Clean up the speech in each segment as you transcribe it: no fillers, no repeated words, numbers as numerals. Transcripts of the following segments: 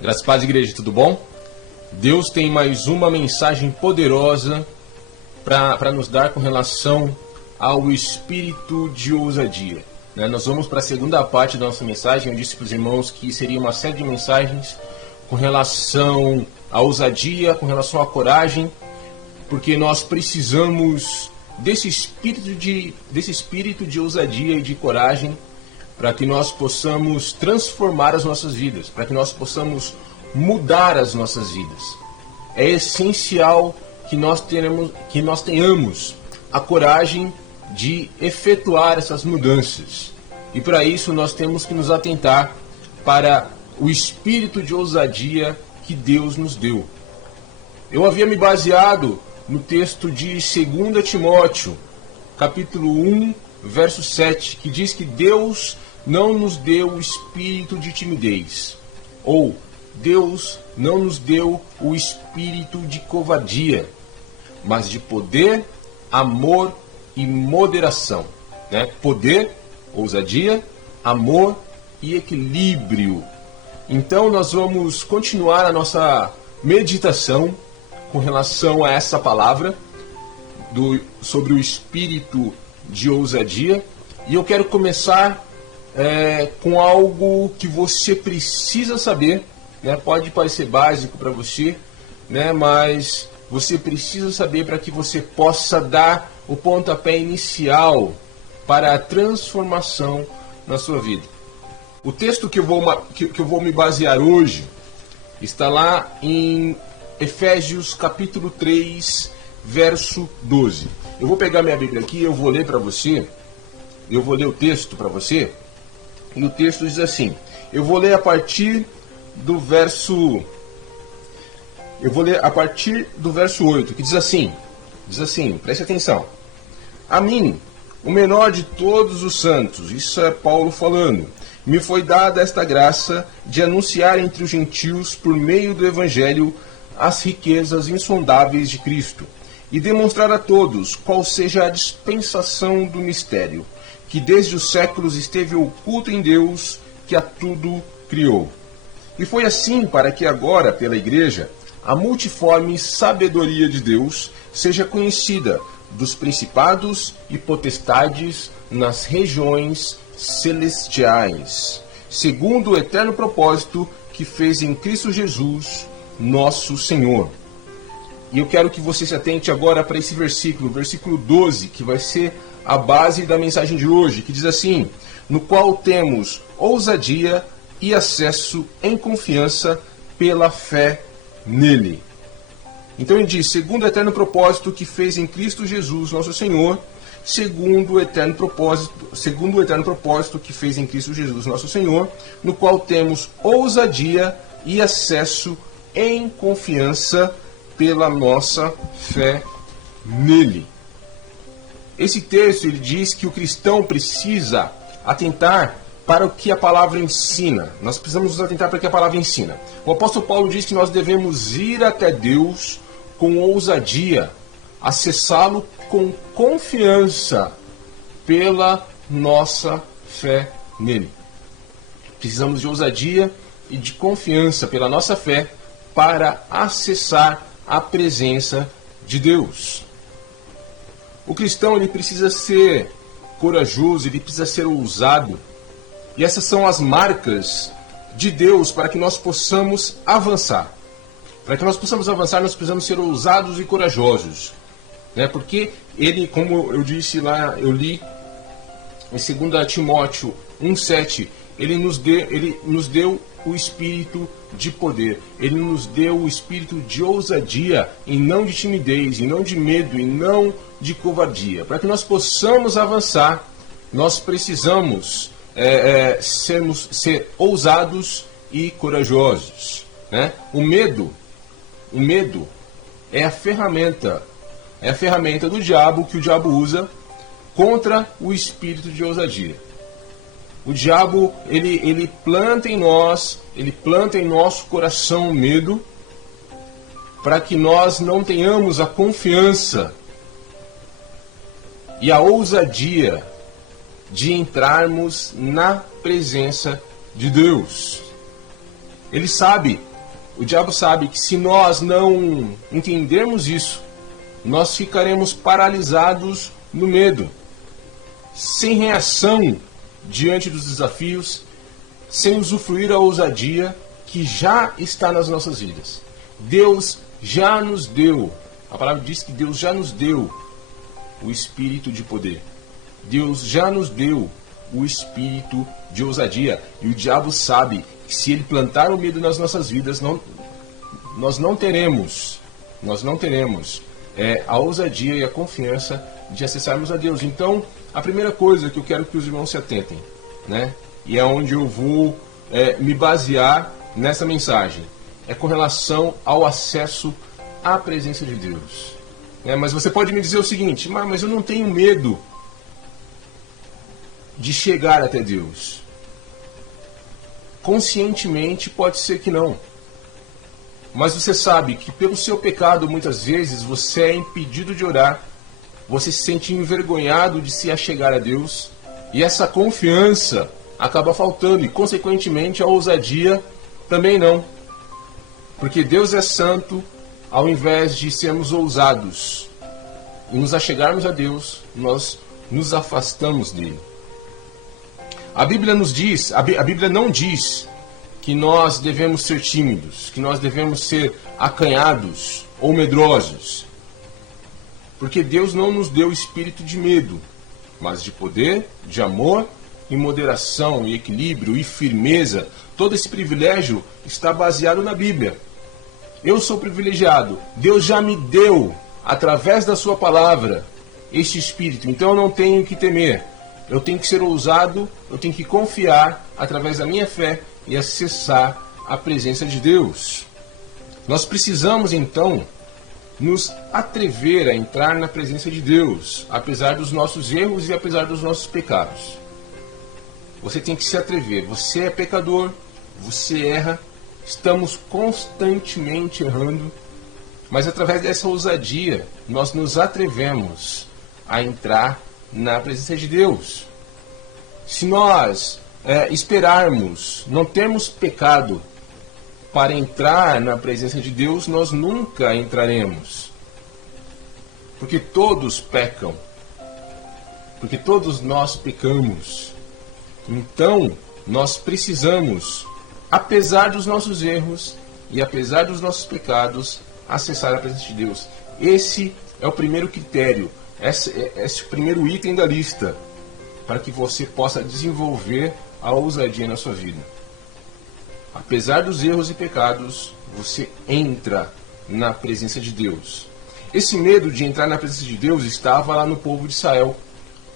Graças a Paz, igreja, tudo bom? Deus tem mais uma mensagem poderosa para nos dar com relação ao espírito de ousadia. Nós vamos para a segunda parte da nossa mensagem. Eu disse para os irmãos que seria uma série de mensagens com relação à ousadia, com relação à coragem, porque nós precisamos desse espírito de ousadia e de coragem para que nós possamos transformar as nossas vidas, para que nós possamos mudar as nossas vidas. É essencial que nós tenhamos a coragem de efetuar essas mudanças. E para isso nós temos que nos atentar para o espírito de ousadia que Deus nos deu. Eu havia me baseado no texto de 2 Timóteo, capítulo 1, verso 7, que diz que Deus não nos deu o espírito de timidez, ou Deus não nos deu o espírito de covardia, mas de poder, amor e moderação. Poder, ousadia, amor e equilíbrio. Então nós vamos continuar a nossa meditação com relação a essa palavra sobre o espírito de ousadia. E eu quero começar com algo que você precisa saber. Pode parecer básico para você, mas você precisa saber para que você possa dar o pontapé inicial para a transformação na sua vida. O texto que eu vou me basear hoje está lá em Efésios capítulo 3, verso 12. Eu vou pegar minha Bíblia aqui, eu vou ler para você, eu vou ler o texto para você, e o texto diz assim, eu vou ler a partir do verso 8, que diz assim, preste atenção. A mim, o menor de todos os santos, isso é Paulo falando, me foi dada esta graça de anunciar entre os gentios, por meio do Evangelho, as riquezas insondáveis de Cristo, e demonstrar a todos qual seja a dispensação do mistério, que desde os séculos esteve oculto em Deus, que a tudo criou. E foi assim para que agora, pela Igreja, a multiforme sabedoria de Deus seja conhecida dos principados e potestades nas regiões celestiais, segundo o eterno propósito que fez em Cristo Jesus, nosso Senhor. E eu quero que você se atente agora para esse versículo 12, que vai ser a base da mensagem de hoje, que diz assim, no qual temos ousadia e acesso em confiança pela fé nele. Então ele diz, segundo o eterno propósito que fez em Cristo Jesus, nosso Senhor, segundo o eterno propósito que fez em Cristo Jesus, nosso Senhor, no qual temos ousadia e acesso em confiança pela nossa fé nele. Esse texto ele diz que o cristão precisa atentar para o que a palavra ensina. Nós precisamos nos atentar para o que a palavra ensina. O apóstolo Paulo diz que nós devemos ir até Deus com ousadia, acessá-lo com confiança pela nossa fé nele. Precisamos de ousadia e de confiança pela nossa fé para acessar a presença de Deus. O cristão ele precisa ser corajoso, ele precisa ser ousado. E essas são as marcas de Deus para que nós possamos avançar. Para que nós possamos avançar, nós precisamos ser ousados e corajosos. Porque ele, como eu disse lá, eu li em 2 Timóteo 1,7, ele nos deu o espírito de poder. Ele nos deu o espírito de ousadia e não de timidez, e não de medo, e não de covardia. Para que nós possamos avançar, nós precisamos ser ousados e corajosos. O medo é a ferramenta do diabo, que o diabo usa contra o espírito de ousadia. O diabo, ele planta em nosso coração o medo, para que nós não tenhamos a confiança e a ousadia de entrarmos na presença de Deus. Ele sabe O diabo sabe que se nós não entendermos isso, nós ficaremos paralisados no medo, sem reação diante dos desafios, sem usufruir a ousadia que já está nas nossas vidas. Deus já nos deu, a palavra diz que Deus já nos deu o espírito de poder. Deus já nos deu o espírito de ousadia. E o diabo sabe que se ele plantar o medo nas nossas vidas, nós não teremos a ousadia e a confiança de acessarmos a Deus. Então, a primeira coisa que eu quero que os irmãos se atentem, né? E é onde eu vou me basear nessa mensagem, é com relação ao acesso à presença de Deus. Mas você pode me dizer o seguinte: mas eu não tenho medo de chegar até Deus. Conscientemente pode ser que não. Mas você sabe que pelo seu pecado muitas vezes você é impedido de orar, você se sente envergonhado de se achegar a Deus, e essa confiança acaba faltando, e consequentemente a ousadia também não. Porque Deus é santo, ao invés de sermos ousados e nos achegarmos a Deus, nós nos afastamos dele. A Bíblia nos diz, a Bíblia não diz que nós devemos ser tímidos, que nós devemos ser acanhados ou medrosos. Porque Deus não nos deu espírito de medo, mas de poder, de amor e moderação e equilíbrio e firmeza. Todo esse privilégio está baseado na Bíblia. Eu sou privilegiado. Deus já me deu, através da sua palavra, este espírito. Então eu não tenho que temer. Eu tenho que ser ousado, eu tenho que confiar através da minha fé e acessar a presença de Deus. Nós precisamos então nos atrever a entrar na presença de Deus, apesar dos nossos erros e apesar dos nossos pecados. Você tem que se atrever. Você é pecador, você erra, estamos constantemente errando, mas através dessa ousadia nós nos atrevemos a entrar na presença de Deus. Se nós esperarmos não termos pecado para entrar na presença de Deus, nós nunca entraremos. Porque todos pecam. Porque todos nós pecamos. Então, nós precisamos, apesar dos nossos erros e apesar dos nossos pecados, acessar a presença de Deus. Esse é o primeiro critério. Esse é o primeiro item da lista para que você possa desenvolver a ousadia na sua vida. Apesar dos erros e pecados, você entra na presença de Deus. Esse medo de entrar na presença de Deus estava lá no povo de Israel.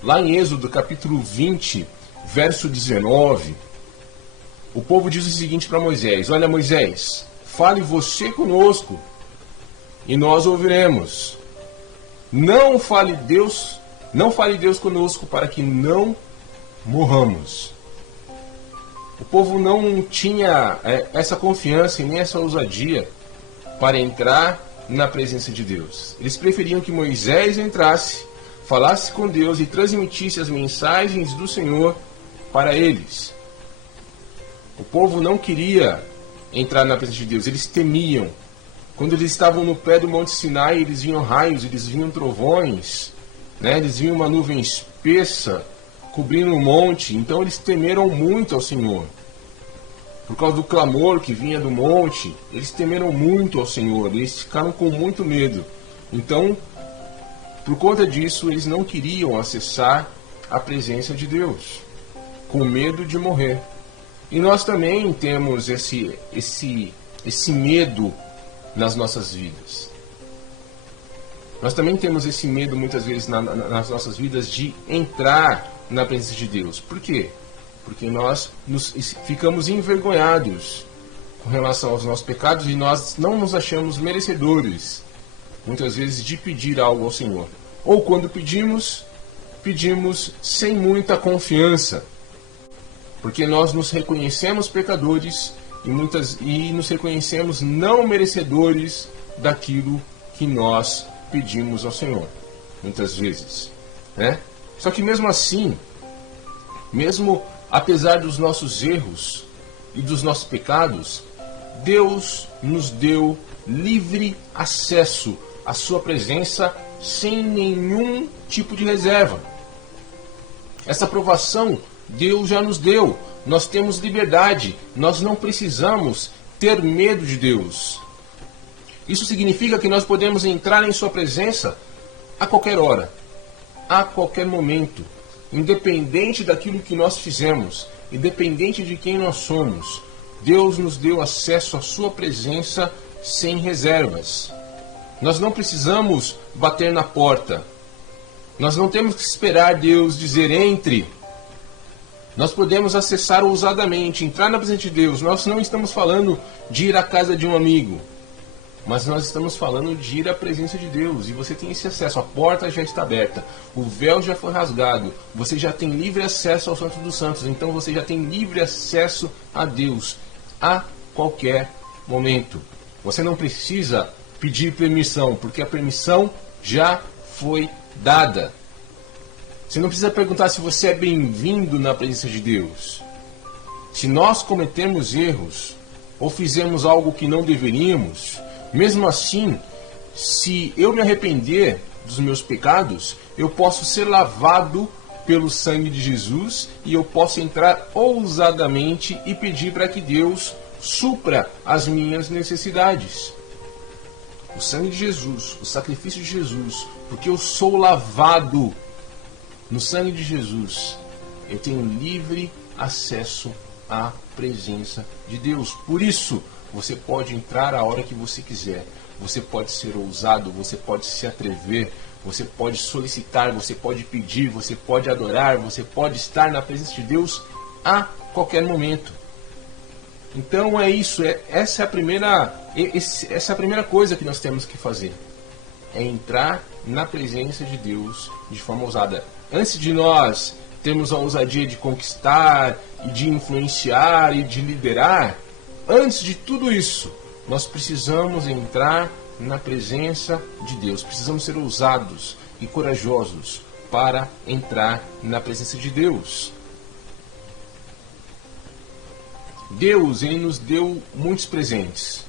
Lá em Êxodo, capítulo 20, verso 19, o povo diz o seguinte para Moisés: olha, Moisés, fale você conosco e nós ouviremos. Não fale Deus conosco para que não morramos. O povo não tinha essa confiança e nem essa ousadia para entrar na presença de Deus. Eles preferiam que Moisés entrasse, falasse com Deus e transmitisse as mensagens do Senhor para eles. O povo não queria entrar na presença de Deus, eles temiam. Quando eles estavam no pé do Monte Sinai, eles viam raios, eles viam trovões, eles viam uma nuvem espessa cobrindo o monte. Então eles temeram muito ao Senhor. Por causa do clamor que vinha do monte, eles temeram muito ao Senhor, eles ficaram com muito medo. Então, por conta disso, eles não queriam acessar a presença de Deus, com medo de morrer. E nós também temos esse medo nas nossas vidas. Nós também temos esse medo muitas vezes nas nossas vidas de entrar na presença de Deus. Por quê? Porque nós ficamos envergonhados com relação aos nossos pecados e nós não nos achamos merecedores, muitas vezes, de pedir algo ao Senhor. Ou quando pedimos sem muita confiança, porque nós nos reconhecemos pecadores e nos reconhecemos não merecedores daquilo que nós pedimos ao Senhor, muitas vezes. Só que mesmo assim, mesmo apesar dos nossos erros e dos nossos pecados, Deus nos deu livre acesso à sua presença sem nenhum tipo de reserva. Essa aprovação Deus já nos deu. Nós temos liberdade. Nós não precisamos ter medo de Deus. Isso significa que nós podemos entrar em sua presença a qualquer hora, a qualquer momento, independente daquilo que nós fizemos, independente de quem nós somos. Deus nos deu acesso à sua presença sem reservas. Nós não precisamos bater na porta. Nós não temos que esperar Deus dizer entre. Nós podemos acessar ousadamente, entrar na presença de Deus. Nós não estamos falando de ir à casa de um amigo, mas nós estamos falando de ir à presença de Deus. E você tem esse acesso. A porta já está aberta. O véu já foi rasgado. Você já tem livre acesso ao Santo dos Santos. Então você já tem livre acesso a Deus a qualquer momento. Você não precisa pedir permissão, porque a permissão já foi dada. Você não precisa perguntar se você é bem-vindo na presença de Deus. Se nós cometemos erros ou fizemos algo que não deveríamos, mesmo assim, se eu me arrepender dos meus pecados, eu posso ser lavado pelo sangue de Jesus e eu posso entrar ousadamente e pedir para que Deus supra as minhas necessidades. O sangue de Jesus, o sacrifício de Jesus, porque eu sou lavado no sangue de Jesus, eu tenho livre acesso à presença de Deus. Por isso, você pode entrar a hora que você quiser. Você pode ser ousado, você pode se atrever, você pode solicitar, você pode pedir, você pode adorar, você pode estar na presença de Deus a qualquer momento. Então é isso, essa é a primeira coisa que nós temos que fazer. É entrar na presença de Deus de forma ousada. Antes de nós termos a ousadia de conquistar, e de influenciar e de liderar, antes de tudo isso, nós precisamos entrar na presença de Deus. Precisamos ser ousados e corajosos para entrar na presença de Deus. Deus, Ele nos deu muitos presentes.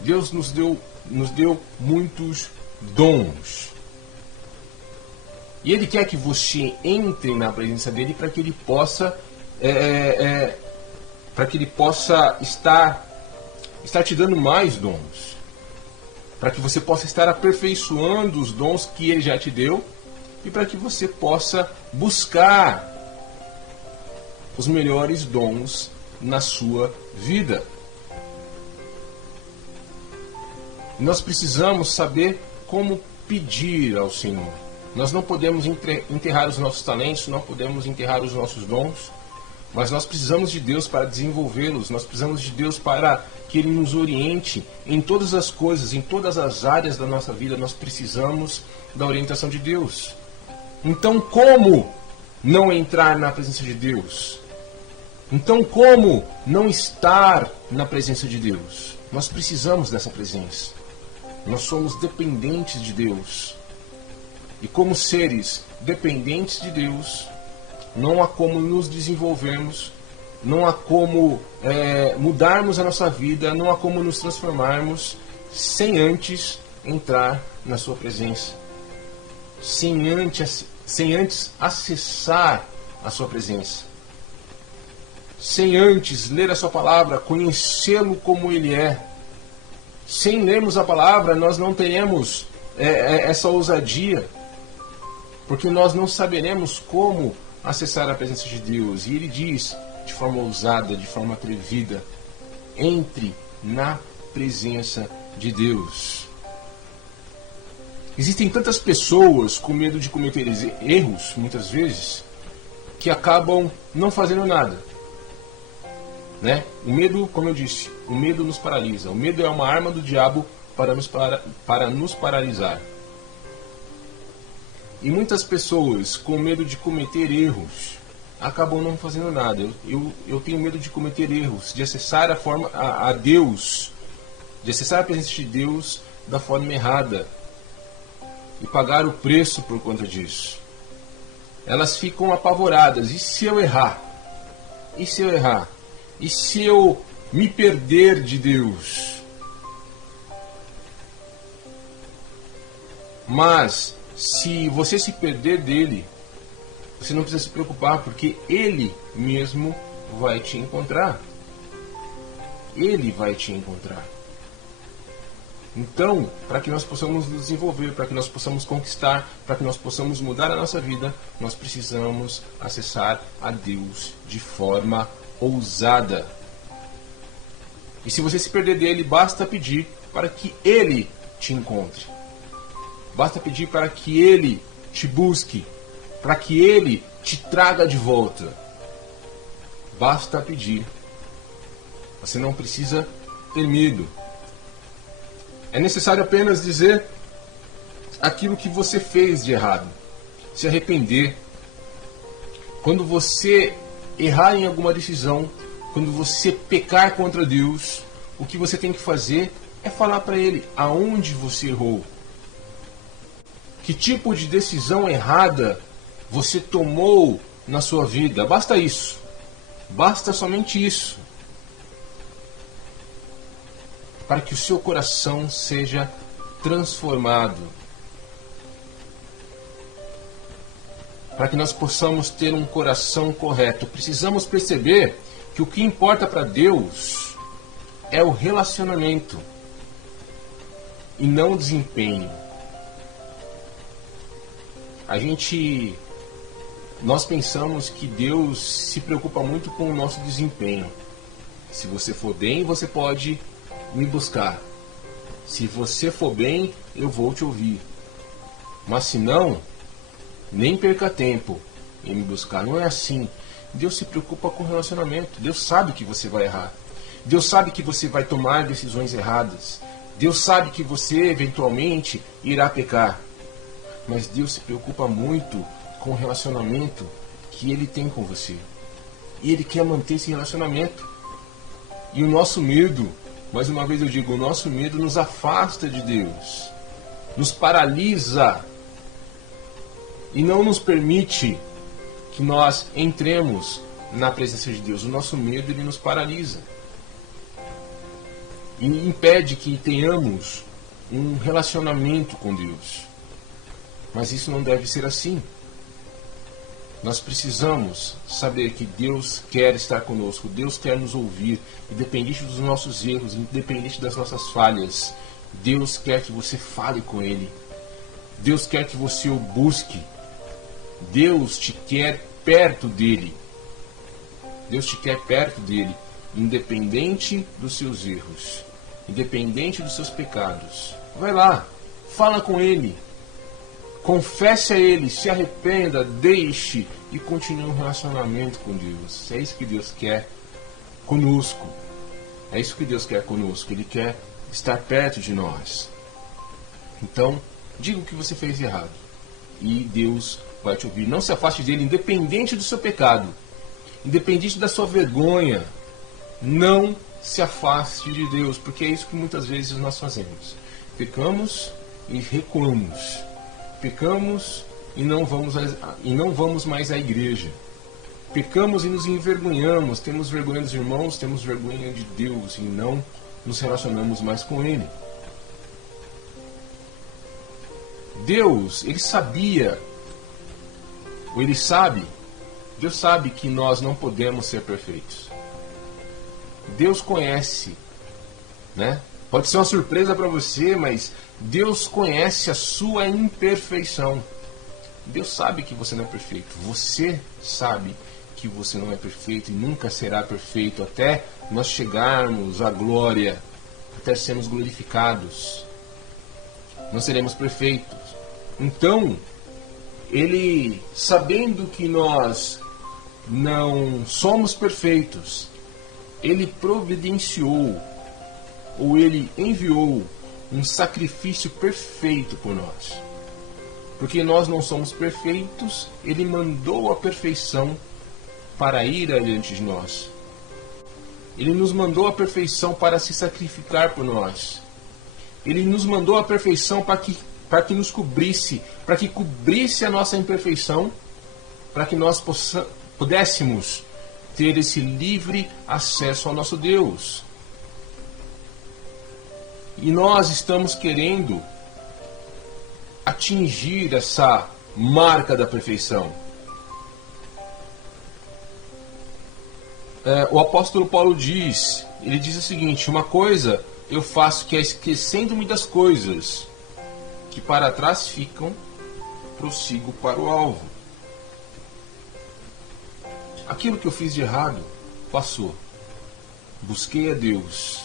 Deus nos deu muitos dons. E Ele quer que você entre na presença dEle para que Ele possa estar te dando mais dons. Para que você possa estar aperfeiçoando os dons que Ele já te deu e para que você possa buscar os melhores dons na sua vida. Nós precisamos saber como pedir ao Senhor. Nós não podemos enterrar os nossos talentos, não podemos enterrar os nossos dons, mas nós precisamos de Deus para desenvolvê-los, nós precisamos de Deus para que Ele nos oriente em todas as coisas, em todas as áreas da nossa vida, nós precisamos da orientação de Deus. Então, como não entrar na presença de Deus? Então, como não estar na presença de Deus? Nós precisamos dessa presença. Nós somos dependentes de Deus. E como seres dependentes de Deus, não há como nos desenvolvermos, não há como mudarmos a nossa vida, não há como nos transformarmos sem antes entrar na sua presença, sem antes acessar a sua presença, sem antes ler a sua palavra, conhecê-lo como ele é. Sem lermos a palavra, nós não teremos essa ousadia, porque nós não saberemos como acessar a presença de Deus. E Ele diz, de forma ousada, de forma atrevida, entre na presença de Deus. Existem tantas pessoas com medo de cometer erros, muitas vezes, que acabam não fazendo nada. Né? O medo, como eu disse, o medo nos paralisa. O medo é uma arma do diabo para nos paralisar. E muitas pessoas com medo de cometer erros acabam não fazendo nada. Eu tenho medo de cometer erros, de acessar a Deus, de acessar a presença de Deus da forma errada e pagar o preço por conta disso. Elas ficam apavoradas. E se eu errar? E se eu errar? E se eu me perder de Deus. Mas, se você se perder dele, você não precisa se preocupar, porque ele mesmo vai te encontrar. Ele vai te encontrar. Então, para que nós possamos nos desenvolver, para que nós possamos conquistar, para que nós possamos mudar a nossa vida, nós precisamos acessar a Deus de forma ousada. E se você se perder dele, basta pedir para que ele te encontre. Basta pedir para que ele te busque, para que ele te traga de volta. Basta pedir. Você não precisa ter medo. É necessário apenas dizer aquilo que você fez de errado. Se arrepender. Quando você errar em alguma decisão, quando você pecar contra Deus, o que você tem que fazer é falar para Ele aonde você errou. Que tipo de decisão errada você tomou na sua vida. Basta isso. Basta somente isso. Para que o seu coração seja transformado. Para que nós possamos ter um coração correto. Precisamos perceber que o que importa para Deus é o relacionamento e não o desempenho. Nós pensamos que Deus se preocupa muito com o nosso desempenho. Se você for bem, você pode me buscar. Se você for bem, eu vou te ouvir. Mas se não, nem perca tempo em me buscar. Não é assim. Deus se preocupa com o relacionamento. Deus sabe que você vai errar. Deus sabe que você vai tomar decisões erradas. Deus sabe que você eventualmente irá pecar. Mas Deus se preocupa muito com o relacionamento que Ele tem com você. E Ele quer manter esse relacionamento. E o nosso medo, mais uma vez eu digo, o nosso medo nos afasta de Deus. Nos paralisa. E não nos permite que nós entremos na presença de Deus. O nosso medo, ele nos paralisa. E impede que tenhamos um relacionamento com Deus. Mas isso não deve ser assim. Nós precisamos saber que Deus quer estar conosco, Deus quer nos ouvir, independente dos nossos erros, independente das nossas falhas. Deus quer que você fale com Ele. Deus quer que você o busque. Deus te quer perto dEle. Deus te quer perto dEle, independente dos seus erros, independente dos seus pecados. Vai lá, fala com Ele. Confesse a Ele, se arrependa, deixe e continue um relacionamento com Deus. É isso que Deus quer conosco. É isso que Deus quer conosco. Ele quer estar perto de nós. Então, diga o que você fez de errado. E Deus vai te ouvir. Não se afaste dele, independente do seu pecado. Independente da sua vergonha. Não se afaste de Deus, porque é isso que muitas vezes nós fazemos. Pecamos e recuamos. Pecamos e não vamos mais à igreja. Pecamos e nos envergonhamos. Temos vergonha dos irmãos, temos vergonha de Deus e não nos relacionamos mais com Ele. Deus, Ele sabia, ou Ele sabe, Deus sabe que nós não podemos ser perfeitos. Deus conhece, né? Pode ser uma surpresa para você, mas Deus conhece a sua imperfeição. Deus sabe que você não é perfeito. Você sabe que você não é perfeito e nunca será perfeito até nós chegarmos à glória, até sermos glorificados. Não seremos perfeitos. Então, Ele, sabendo que nós não somos perfeitos, Ele providenciou, ou Ele enviou um sacrifício perfeito por nós. Porque nós não somos perfeitos, Ele mandou a perfeição para ir adiante de nós. Ele nos mandou a perfeição para se sacrificar por nós. Ele nos mandou a perfeição para que nos cobrisse, para que cobrisse a nossa imperfeição, para que nós pudéssemos ter esse livre acesso ao nosso Deus. E nós estamos querendo atingir essa marca da perfeição. O apóstolo Paulo diz, ele diz o seguinte: uma coisa eu faço, que é esquecendo-me das coisas que para trás ficam, prossigo para o alvo. Aquilo que eu fiz de errado, passou. Busquei a Deus.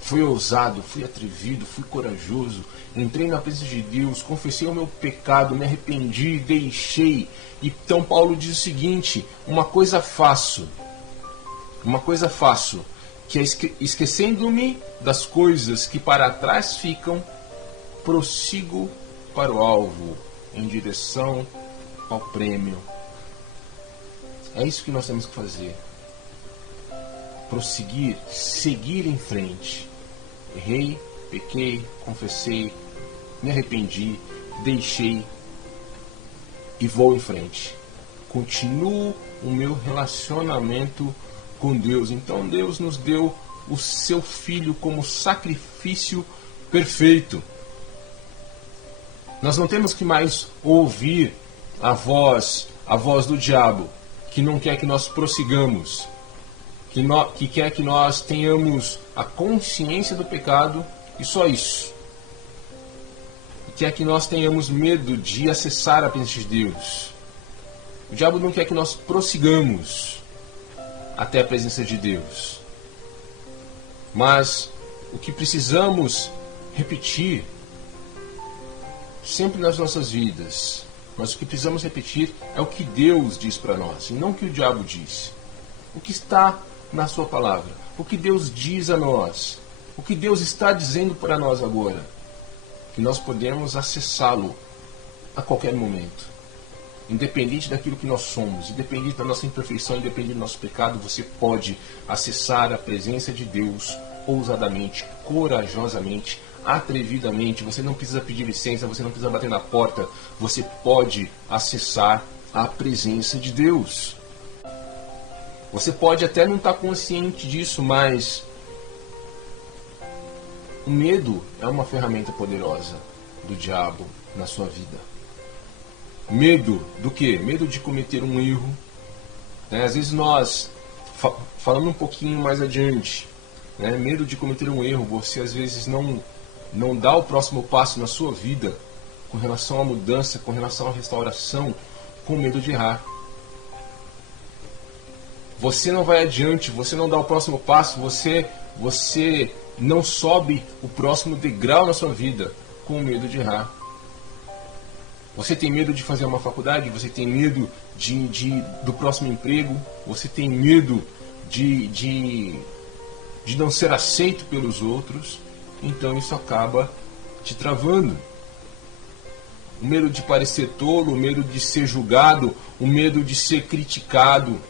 Fui ousado, fui atrevido, fui corajoso. Entrei na presença de Deus, confessei o meu pecado, me arrependi, deixei. Então Paulo diz o seguinte: uma coisa faço, que é esquecendo-me das coisas que para trás ficam, prossigo para o alvo, em direção ao prêmio. É isso que nós temos que fazer. Prosseguir, seguir em frente. Errei, pequei, confessei, me arrependi, deixei e vou em frente. Continuo o meu relacionamento com Deus. Então Deus nos deu o seu Filho como sacrifício perfeito. Nós não temos que mais ouvir a voz do diabo, que não quer que nós prossigamos, que quer que nós tenhamos a consciência do pecado e só isso. E quer que nós tenhamos medo de acessar a presença de Deus. O diabo não quer que nós prossigamos até a presença de Deus. Mas o que precisamos repetir sempre nas nossas vidas, mas o que precisamos repetir é o que Deus diz para nós, e não o que o diabo diz. O que está na sua palavra, o que Deus diz a nós, o que Deus está dizendo para nós agora, que nós podemos acessá-lo a qualquer momento. Independente daquilo que nós somos, independente da nossa imperfeição, independente do nosso pecado, você pode acessar a presença de Deus ousadamente, corajosamente, atrevidamente. Você não precisa pedir licença, você não precisa bater na porta, você pode acessar a presença de Deus. Você pode até não estar consciente disso, mas o medo é uma ferramenta poderosa do diabo na sua vida. Medo do quê? Medo de cometer um erro. Às vezes nós, falando um pouquinho mais adiante, medo de cometer um erro, você às vezes não dá o próximo passo na sua vida com relação à mudança, com relação à restauração, com medo de errar. Você não vai adiante, você não dá o próximo passo, você não sobe o próximo degrau na sua vida com medo de errar. Você tem medo de fazer uma faculdade, você tem medo do próximo emprego, você tem medo de não ser aceito pelos outros, então isso acaba te travando. O medo de parecer tolo, o medo de ser julgado, o medo de ser criticado,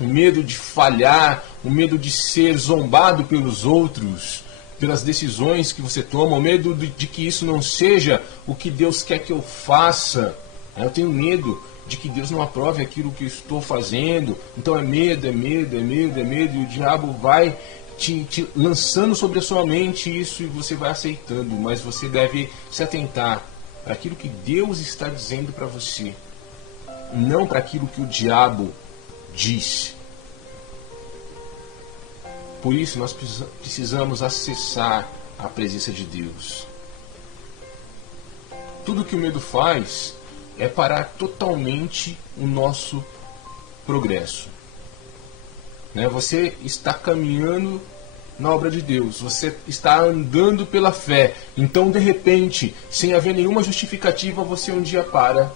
o medo de falhar, o medo de ser zombado pelos outros, pelas decisões que você toma, o medo de que isso não seja o que Deus quer que eu faça. Eu tenho medo de que Deus não aprove aquilo que eu estou fazendo. Então é medo, e o diabo vai te lançando sobre a sua mente isso e você vai aceitando, mas você deve se atentar para aquilo que Deus está dizendo para você, não para aquilo que o diabo diz. Por isso nós precisamos acessar a presença de Deus. Tudo que o medo faz é parar totalmente o nosso progresso. Você está caminhando na obra de Deus, você está andando pela fé, então de repente, sem haver nenhuma justificativa, você um dia para.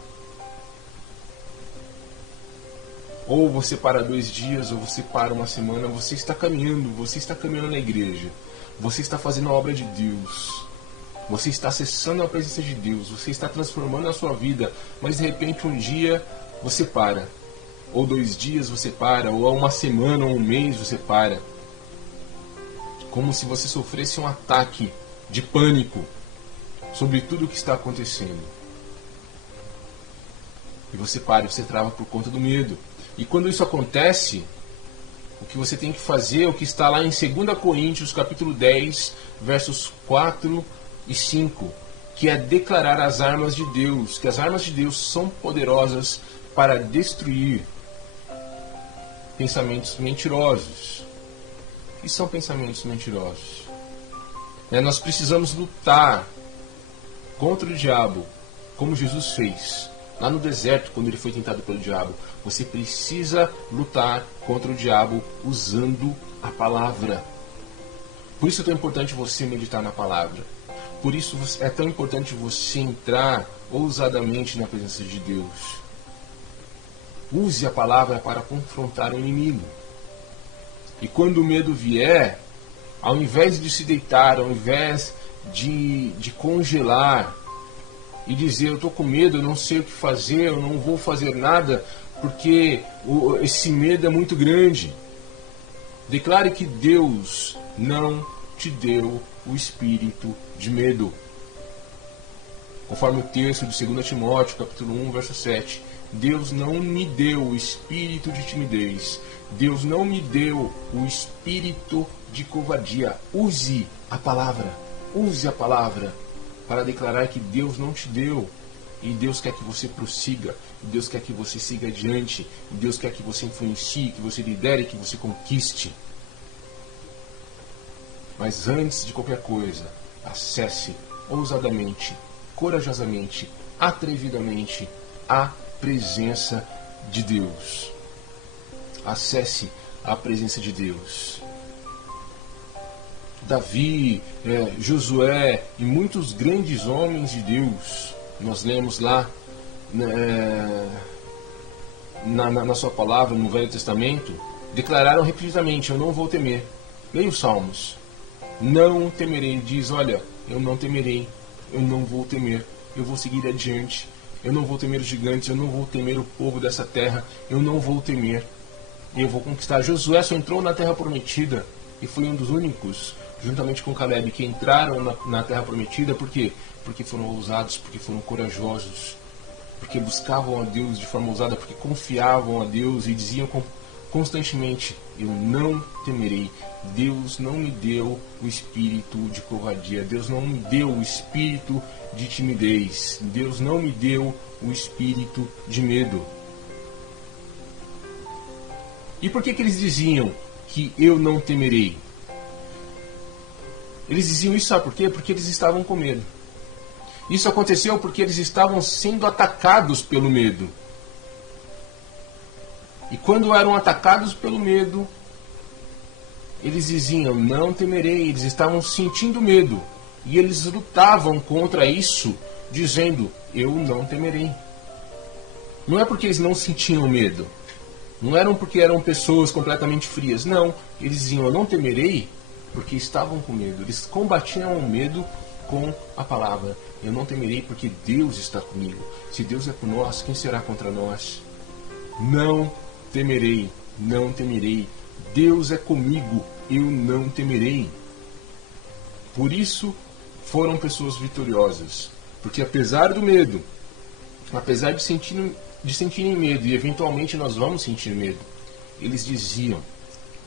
Ou você para 2 dias, ou você para uma semana, você está caminhando na igreja, você está fazendo a obra de Deus, você está acessando a presença de Deus, você está transformando a sua vida, mas de repente um dia você para, ou 2 dias você para, ou uma semana, ou um mês você para, como se você sofresse um ataque de pânico sobre tudo o que está acontecendo. E você para, você trava por conta do medo. E quando isso acontece, O que você tem que fazer é o que está lá em 2 Coríntios, capítulo 10, versos 4 e 5, que é declarar as armas de Deus, que as armas de Deus são poderosas para destruir pensamentos mentirosos. O que são pensamentos mentirosos? Nós precisamos lutar contra o diabo, como Jesus fez lá no deserto, quando ele foi tentado pelo diabo. Você precisa lutar contra o diabo usando a palavra. Por isso é tão importante você meditar na palavra. Por isso é tão importante você entrar ousadamente na presença de Deus. Use a palavra para confrontar o inimigo. E quando o medo vier, ao invés de se deitar, ao invés de congelar e dizer, eu estou com medo, eu não sei o que fazer, eu não vou fazer nada, porque esse medo é muito grande. Declare que Deus não te deu o espírito de medo. Conforme o texto de 2 Timóteo, capítulo 1, verso 7. Deus não me deu o espírito de timidez. Deus não me deu o espírito de covardia. Use a palavra. Use a palavra para declarar que Deus não te deu. E Deus quer que você prossiga. E Deus quer que você siga adiante. E Deus quer que você influencie, que você lidere, que você conquiste. Mas antes de qualquer coisa, acesse ousadamente, corajosamente, atrevidamente a presença de Deus. Acesse a presença de Deus. Davi, Josué e muitos grandes homens de Deus, nós lemos lá na sua palavra, no Velho Testamento, declararam repetidamente, eu não vou temer. Leia os Salmos. Não temerei, diz, olha, eu não temerei, eu não vou temer, eu vou seguir adiante, eu não vou temer os gigantes, eu não vou temer o povo dessa terra, eu não vou temer, eu vou conquistar. Josué só entrou na terra prometida e foi um dos únicos, juntamente com Caleb, que entraram na terra prometida. Por quê? Porque foram ousados, porque foram corajosos, porque buscavam a Deus de forma ousada, porque confiavam a Deus e diziam constantemente, eu não temerei. Deus não me deu o espírito de covardia, Deus não me deu o espírito de timidez, Deus não me deu o espírito de medo. E por que eles diziam que eu não temerei? Eles diziam isso, sabe por quê? Porque eles estavam com medo. Isso aconteceu porque eles estavam sendo atacados pelo medo. E quando eram atacados pelo medo, eles diziam, não temerei. Eles estavam sentindo medo. E eles lutavam contra isso, dizendo, eu não temerei. Não é porque eles não sentiam medo. Não eram porque eram pessoas completamente frias. Não, eles diziam, eu não temerei, porque estavam com medo. Eles combatiam o medo com a palavra. Eu não temerei porque Deus está comigo. Se Deus é por nós, quem será contra nós? Não temerei, não temerei. Deus é comigo, eu não temerei. Por isso foram pessoas vitoriosas. Porque apesar do medo, apesar de sentirem medo, e eventualmente nós vamos sentir medo, eles diziam,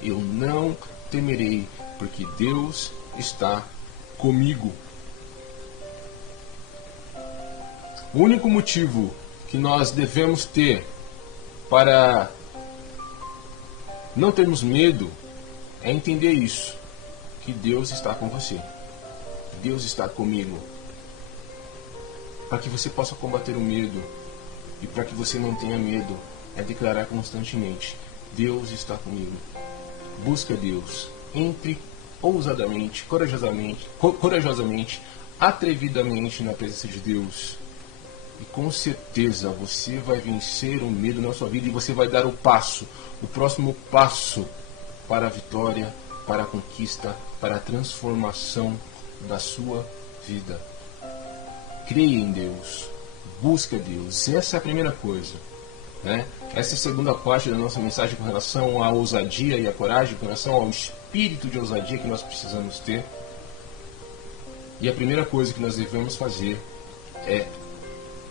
eu não temerei, porque Deus está comigo. O único motivo que nós devemos ter para não termos medo é entender isso, que Deus está com você, Deus está comigo, para que você possa combater o medo e para que você não tenha medo, é declarar constantemente, Deus está comigo. Busca Deus, entre ousadamente, corajosamente, atrevidamente na presença de Deus. E com certeza você vai vencer o medo na sua vida e você vai dar o próximo passo para a vitória, para a conquista, para a transformação da sua vida. Creia em Deus, busca Deus. Essa é a primeira coisa, né? Essa é a segunda parte da nossa mensagem com relação à ousadia e à coragem, com relação ao espírito de ousadia que nós precisamos ter. E a primeira coisa que nós devemos fazer é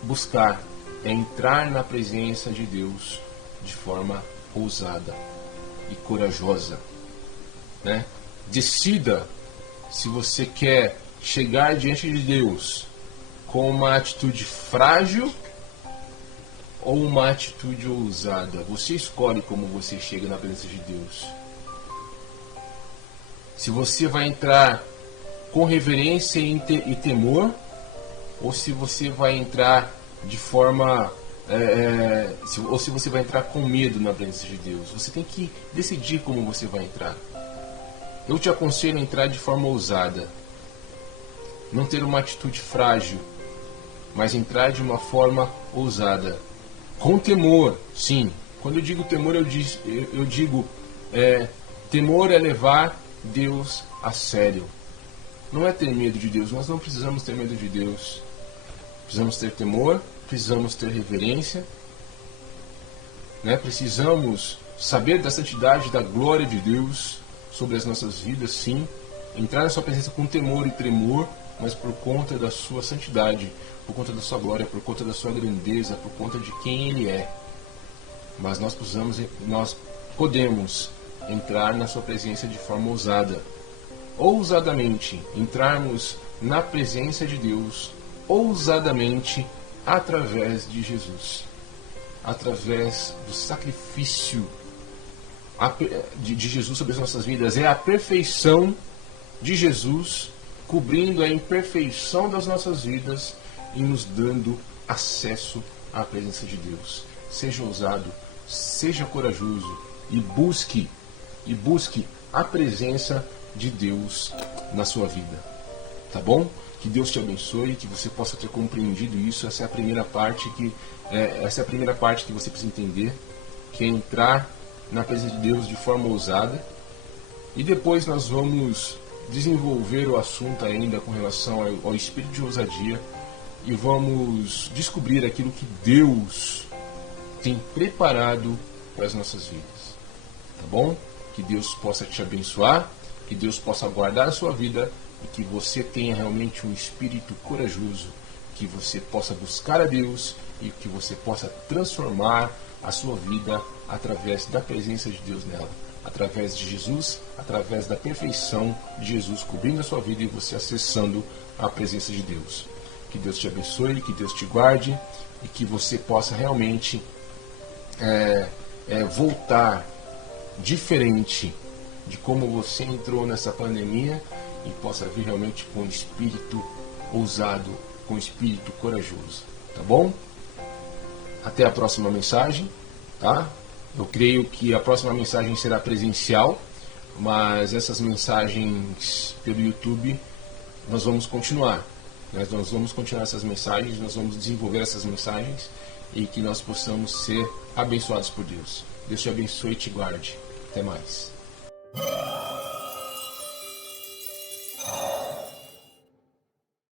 buscar, é entrar na presença de Deus de forma ousada. e corajosa, né? Decida se você quer chegar diante de Deus com uma atitude frágil ou uma atitude ousada. Você escolhe como você chega na presença de Deus. Se você vai entrar com reverência e temor, ou se você vai entrar de forma ou se você vai entrar com medo na presença de Deus. Você tem que decidir como você vai entrar. Eu te aconselho a entrar de forma ousada, não ter uma atitude frágil, mas entrar de uma forma ousada, com temor. Sim, quando eu digo temor, eu digo temor é levar Deus a sério. Não é ter medo de Deus. Nós não precisamos ter medo de Deus. Precisamos ter temor, precisamos ter reverência, né? Precisamos saber da santidade, da glória de Deus sobre as nossas vidas, sim. Entrar na sua presença com temor e tremor, mas por conta da sua santidade, por conta da sua glória, por conta da sua grandeza, por conta de quem Ele é. Mas nós podemos entrar na sua presença de forma ousada. Ousadamente entrarmos na presença de Deus, ousadamente através de Jesus, através do sacrifício de Jesus sobre as nossas vidas. É a perfeição de Jesus cobrindo a imperfeição das nossas vidas e nos dando acesso à presença de Deus. Seja ousado, seja corajoso e busque a presença de Deus na sua vida. Tá bom? Que Deus te abençoe, que você possa ter compreendido isso. Essa é a primeira parte que você precisa entender, que é entrar na presença de Deus de forma ousada. E depois nós vamos desenvolver o assunto ainda com relação ao espírito de ousadia e vamos descobrir aquilo que Deus tem preparado para as nossas vidas. Tá bom? Que Deus possa te abençoar, que Deus possa guardar a sua vida e que você tenha realmente um espírito corajoso, que você possa buscar a Deus e que você possa transformar a sua vida através da presença de Deus nela, através de Jesus, através da perfeição de Jesus cobrindo a sua vida e você acessando a presença de Deus. Que Deus te abençoe, que Deus te guarde e que você possa realmente voltar diferente de como você entrou nessa pandemia e possa vir realmente com espírito ousado, com espírito corajoso. Tá bom? Até a próxima mensagem, tá? Eu creio que a próxima mensagem será presencial, mas essas mensagens pelo YouTube nós vamos continuar. Nós vamos continuar essas mensagens, nós vamos desenvolver essas mensagens e que nós possamos ser abençoados por Deus. Deus te abençoe e te guarde. Até mais.